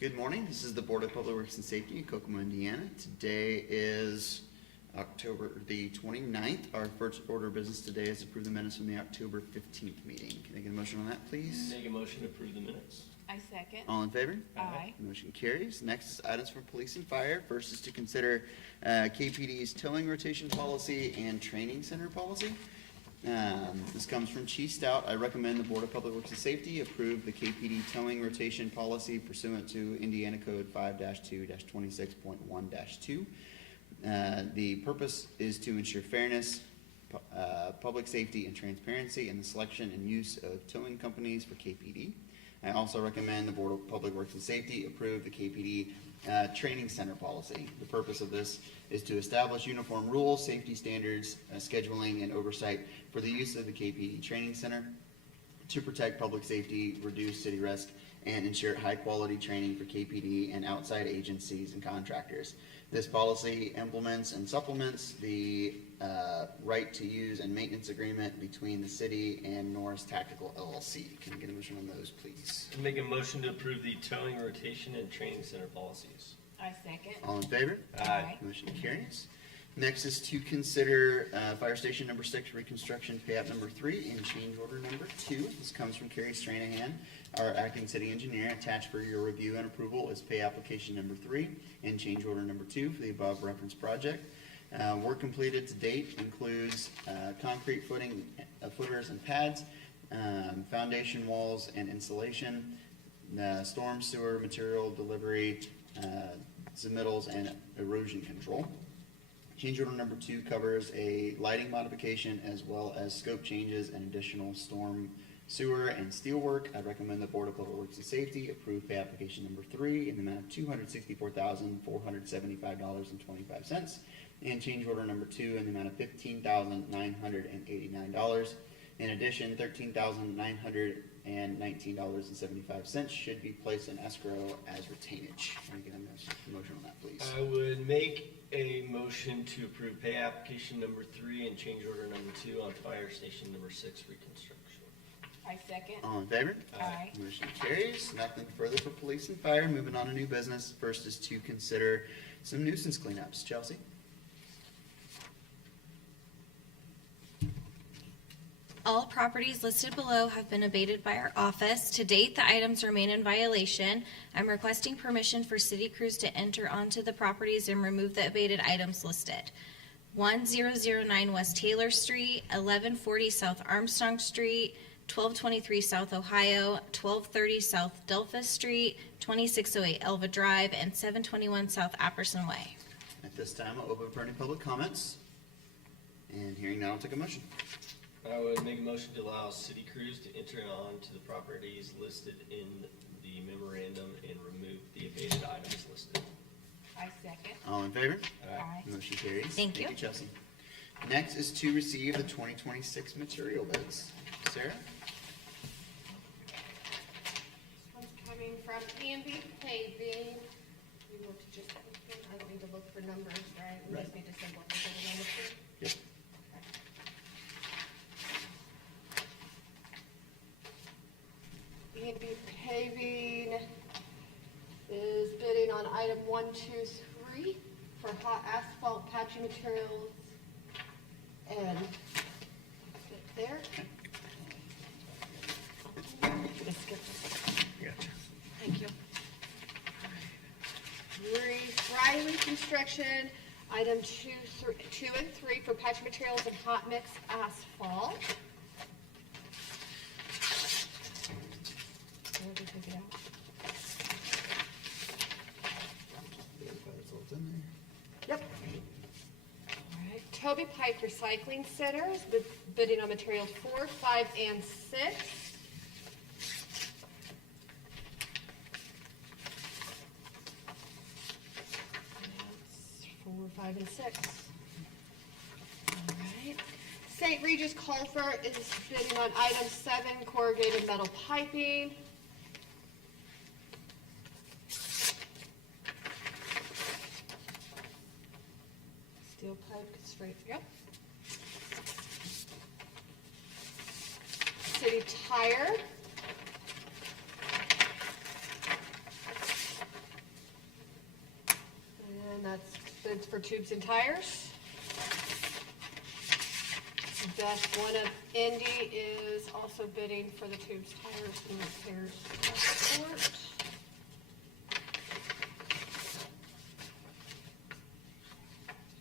Good morning. This is the Board of Public Works and Safety in Kokomo, Indiana. Today is October the 29th. Our first order of business today is to approve the minutes from the October 15th meeting. Can I get a motion on that, please? Make a motion to approve the minutes. I second. All in favor? Aye. Motion carries. Next is items from police and fire. First is to consider KPD's towing rotation policy and training center policy. This comes from Chief Stout. I recommend the Board of Public Works and Safety approve the KPD towing rotation policy pursuant to Indiana Code 5-2-26.1-2. The purpose is to ensure fairness, public safety, and transparency in the selection and use of towing companies for KPD. I also recommend the Board of Public Works and Safety approve the KPD training center policy. The purpose of this is to establish uniform rules, safety standards, scheduling, and oversight for the use of the KPD training center to protect public safety, reduce city risk, and ensure high-quality training for KPD and outside agencies and contractors. This policy implements and supplements the right to use and maintenance agreement between the city and Norris Tactical LLC. Can I get a motion on those, please? Make a motion to approve the towing, rotation, and training center policies. I second. All in favor? Aye. Motion carries. Next is to consider Fire Station number 6 reconstruction pay app number 3 and change order number 2. This comes from Carrie Stranahan, our acting city engineer. Attached for your review and approval is pay application number 3 and change order number 2 for the above referenced project. Work completed to date includes concrete footing, footers and pads, foundation walls and insulation, storm sewer material delivery, submittals, and erosion control. Change order number 2 covers a lighting modification as well as scope changes and additional storm sewer and steel work. I recommend the Board of Public Works and Safety approve pay application number 3 in the amount of $264,475.25 and change order number 2 in the amount of $15,989. In addition, $13,919.75 should be placed in escrow as retainage. Can I get a motion on that, please? I would make a motion to approve pay application number 3 and change order number 2 on fire station number 6 reconstruction. I second. All in favor? Aye. Motion carries. Nothing further for police and fire. Moving on to new business. First is to consider some nuisance cleanups. Chelsea? All properties listed below have been abated by our office. To date, the items remain in violation. I'm requesting permission for city crews to enter onto the properties and remove the abated items listed. 1009 West Taylor Street, 1140 South Armstrong Street, 1223 South Ohio, 1230 South Delphus Street, 2608 Elva Drive, and 721 South Apperson Way. At this time, I'll open for any public comments. And hearing none, I'll take a motion. I would make a motion to allow city crews to enter on to the properties listed in the memorandum and remove the abated items listed. I second. All in favor? Aye. Motion carries. Thank you. Chelsea. Next is to receive the 2026 material bids. Sarah? This one's coming from E&B Paving. We will just, I don't need to look for numbers, right? We just need to say what we're putting on the sheet. Yep. E&B Paving is bidding on item 1, 2, 3 for hot asphalt patching materials. And sit there. Just skip this. Gotcha. Thank you. Riley Construction, item 2 and 3 for patch materials and hot mix asphalt. Where did we get out? Yep. All right. Toby Pipe Recycling Center is bidding on materials 4, 5, and 6. That's 4, 5, and 6. All right. St. Regis Culver is bidding on item 7, corrugated metal piping. Steel pipe, straight, yep. City Tire tubes and tires. Best One of Indy is also bidding for the tubes, tires, and repairs support.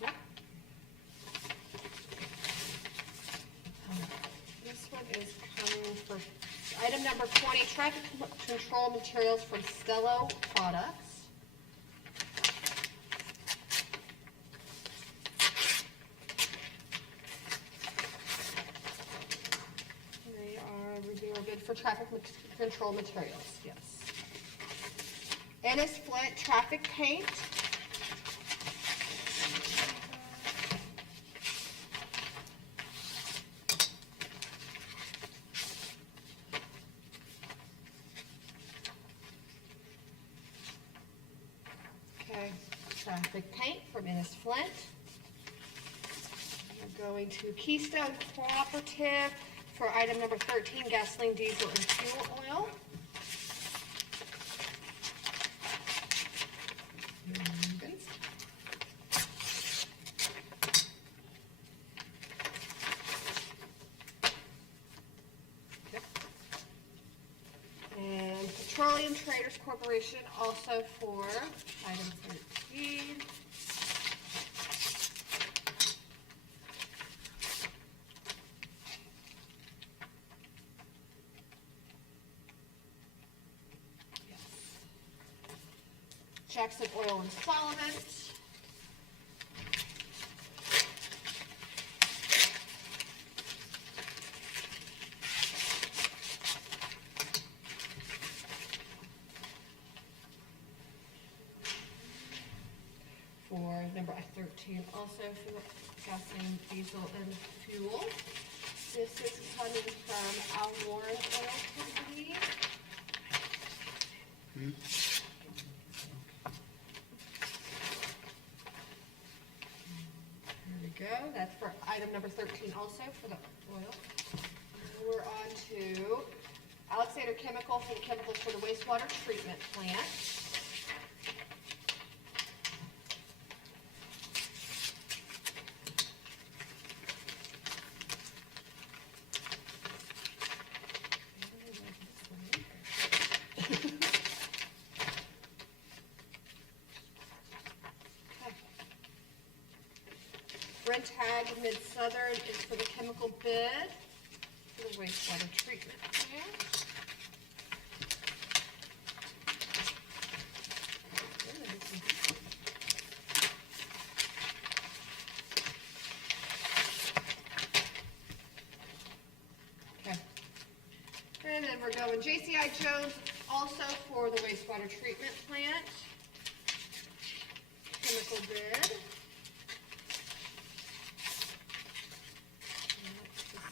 Yep. This one is coming for item number 20, traffic control materials from Stello Products. They are reviewing a bid for traffic control materials, yes. Ennis Flint traffic paint. Okay, traffic paint from Ennis Flint. We're going to Keystone Cooperative for item number 13, gasoline, diesel, and fuel oil. And Petroleum Traders Corporation also for item 13. Jackson Oil and Solvent. For number 13, also for gasoline, diesel, and fuel. This is coming from Al Warren Oil Company. There we go. That's for item number 13 also for the oil. We're on to Alexander Chemical for the chemicals for the wastewater treatment plant. Brentag Mid-Southern is for the chemical bid for the wastewater treatment plant. Okay. And then we're going JCI Jones also for the wastewater treatment plant. Chemical bid.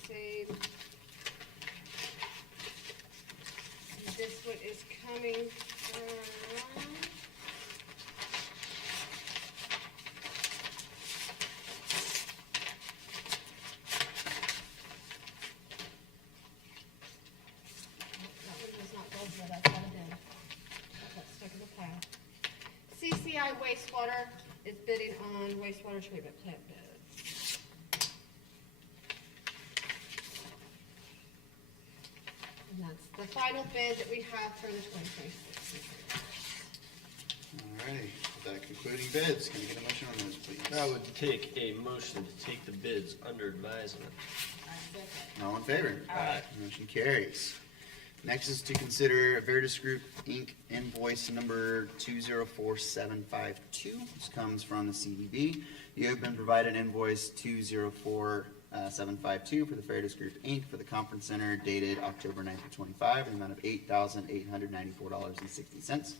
Same. And this one is coming from that one was not gold yet, that's not a bid. Got stuck in the pile. CCI Wastewater is bidding on wastewater treatment plant bids. And that's the final bid that we have for the 2026. Alrighty, with that concluding bids, can I get a motion on those, please? I would take a motion to take the bids under advisement. All in favor? Aye. Motion carries. Next is to consider Veritas Group, Inc. invoice number 204752. This comes from the CDB. You have been provided invoice 204752 for the Veritas Group, Inc. for the conference center dated October 9th of 25 in the amount of $8,894.60,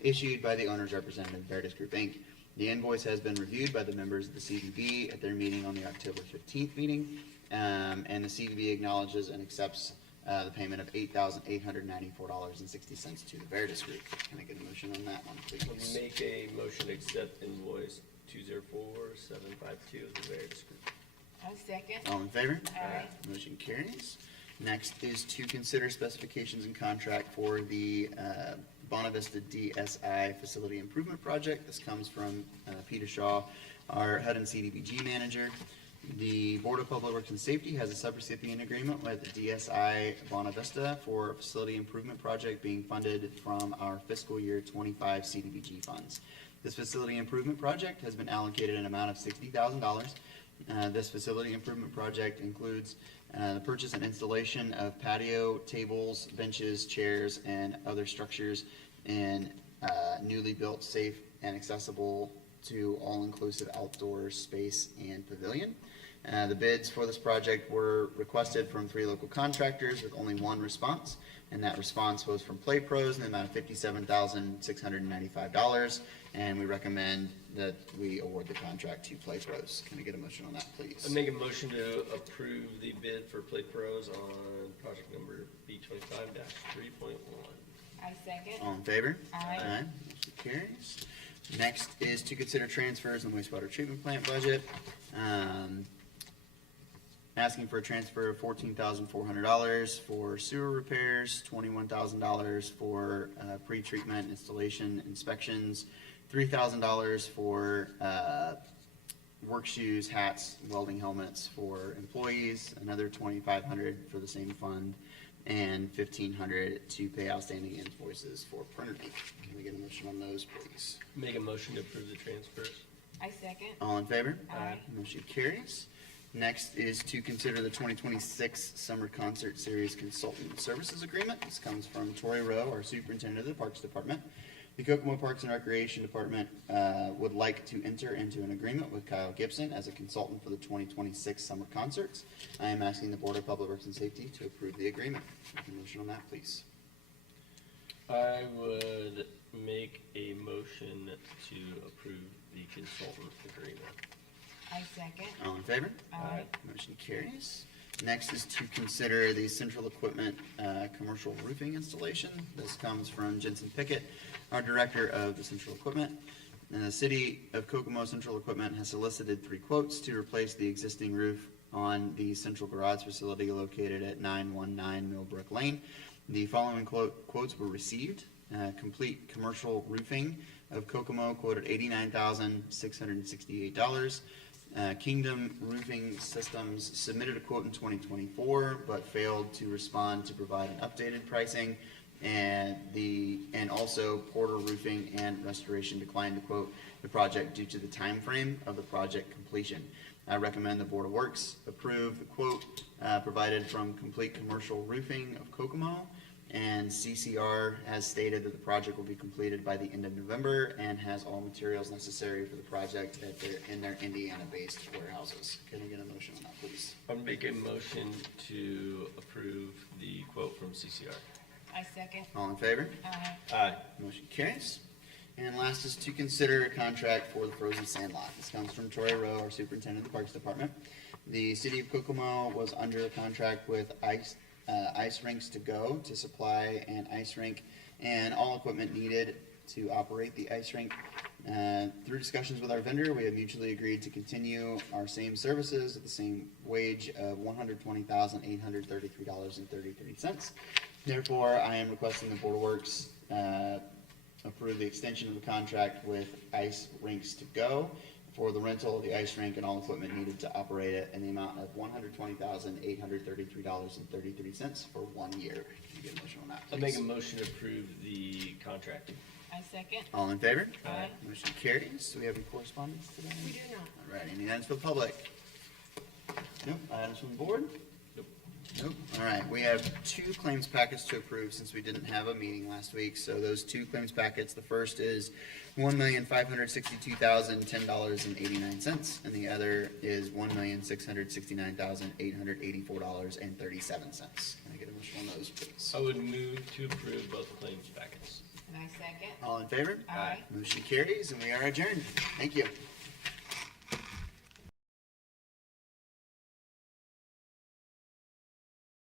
issued by the owner's representative, Veritas Group, Inc. The invoice has been reviewed by the members of the CDB at their meeting on the October 15th meeting, and the CDB acknowledges and accepts the payment of $8,894.60 to the Veritas Group. Can I get a motion on that one, please? Make a motion to accept invoice 204752 of the Veritas Group. I'll second. All in favor? Aye. Motion carries. Next is to consider specifications and contract for the Bonavista DSI Facility Improvement Project. This comes from Peter Shaw our Hudson CDBG manager. The Board of Public Works and Safety has a subrecipient agreement with DSI Bonavista Vista for a facility improvement project being funded from our fiscal year 25 CDBG funds. This facility improvement project has been allocated an amount of $60,000. This facility improvement project includes the purchase and installation of patio, tables, benches, chairs, and other structures in newly built, safe, and accessible to all-inclusive outdoor space and pavilion. The bids for this project were requested from 3 local contractors with only 1 response, and that response was from Play Pros in the amount of $57,695, and we recommend that we award the contract to Play Pros. Can we get a motion on that, please? I make a motion to approve the bid for Play Pros on project number B25-3.1. I second. All in favor? Aye. Motion carries. Next is to consider transfers in the wastewater treatment plant budget. Asking for a transfer of $14,400 for sewer repairs, $21,000 for pre-treatment installation inspections, $3,000 for work shoes, hats, welding helmets for employees, another $2,500 for the same fund, and $1,500 to pay outstanding invoices for printer ink. Can we get a motion on those, please? Make a motion to approve the transfers. I second. All in favor? Aye. Motion carries. Next is to consider the 2026 Summer Concert Series Consultant Services Agreement. This comes from Tori Rowe, our Superintendent of the Parks Department. The Kokomo Parks and Recreation Department would like to enter into an agreement with Kyle Gibson as a consultant for the 2026 summer concerts. I am asking the Board of Public Works and Safety to approve the agreement. Make a motion on that, please. I would make a motion to approve the consultant agreement. I second. All in favor? Aye. Motion carries. Next is to consider the central equipment commercial roofing installation. This comes from Jensen Pickett, our Director of the Central Equipment. And the City of Kokomo Central Equipment has solicited 3 quotes to replace the existing roof on the central garage facility located at 919 Millbrook Lane. The following quotes were received. Complete Commercial Roofing of Kokomo quoted $89,668. Kingdom Roofing Systems submitted a quote in 2024, but failed to respond to provide an updated pricing. And also Porter Roofing and Restoration declined to quote the project due to the time frame of the project completion. I recommend the Board of Works approve the quote provided from Complete Commercial Roofing of Kokomo. And CCR has stated that the project will be completed by the end of November and has all materials necessary for the project in their Indiana-based warehouses. Can I get a motion on that, please? I'll make a motion to approve the quote from CCR. I second. All in favor? Aye. Aye. Motion carries. And last is to consider a contract for the frozen sand lot. This comes from Troy Rowe, our Superintendent of the Parks Department. The City of Kokomo was under a contract with Ice Rinks to Go to supply an ice rink and all equipment needed to operate the ice rink. Through discussions with our vendor, we have mutually agreed to continue our same services at the same wage of $120,833.33. Therefore, I am requesting the Board of Works approve the extension of the contract with Ice Rinks to Go for the rental of the ice rink and all equipment needed to operate it in the amount of $120,833.33 for 1 year. Can you get a motion on that, I'll please? make a motion to approve the contract. I second. All in favor? Aye. Motion carries. Do we have any correspondence today? We do not. All right, any items for the public? Nope. Items from the board? Nope. Nope. All right, we have 2 claims packets to approve since we didn't have a meeting last week. So those 2 claims packets, the first is $1,562,010.89, and the other is $1,669,884.37. Can I get a motion on those, please? I would move to approve both claims packets. And I second. All in favor? Aye. Motion carries, and we are adjourned. Thank you.